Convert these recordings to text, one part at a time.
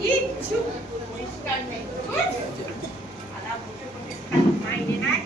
কিচ্ছু পরিষ্কার নেই। আলা বসে বসে মাইনে নাই।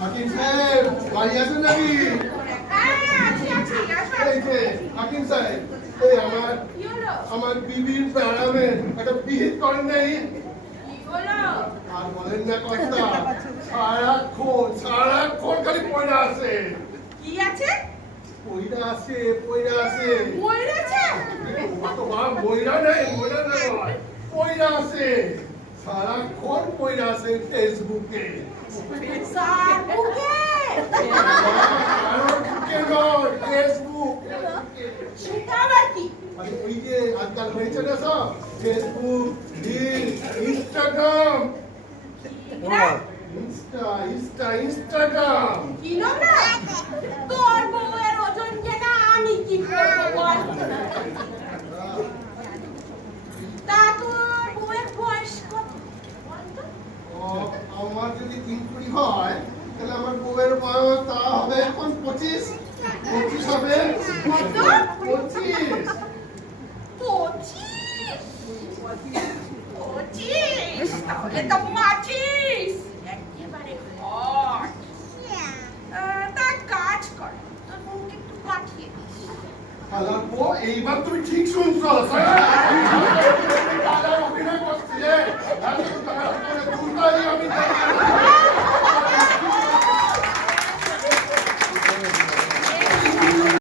হাকিম সাহেব বাড়ি আছেন নাকি? এই যে হাকিম সাহেব, এই আমার বিবির প্যারামে একটা বিহিত করেন নাই। আর বলেন না কথা, সারাক্ষণ খালি পয়রা আছে। কি আছে? পয়রা আছে, পয়রা আছে। ময়ূর আছে? ময়রা নেই, ময়রা নয়, পয়রা আছে। সারাক্ষণ পয়রা আছে ফেসবুকে। ফেসবুক সেটা আবার কি? ওই যে আজকাল হয়েছে না সব ফেসবুক, রিল, ইনস্টাগ্রাম। ইনস্টাগ্রাম কি নোংরা? তোর বউয়ের ওজন যেটা আমি কি করবো বল? তা তোর বউয়ের বয়স কত? আমার যদি 3 হয় তাহলে আমার বউয়ের বয়স তা হবে এখন 25 হবে। কত? 25। 25? তাহলে তো মাছিস একেবারে হট। তা কাজ কর, তোর বউকে একটু পাঠিয়ে দিস। এইবার তুমি ঠিক শুনছো। অভিনয় করছি রে।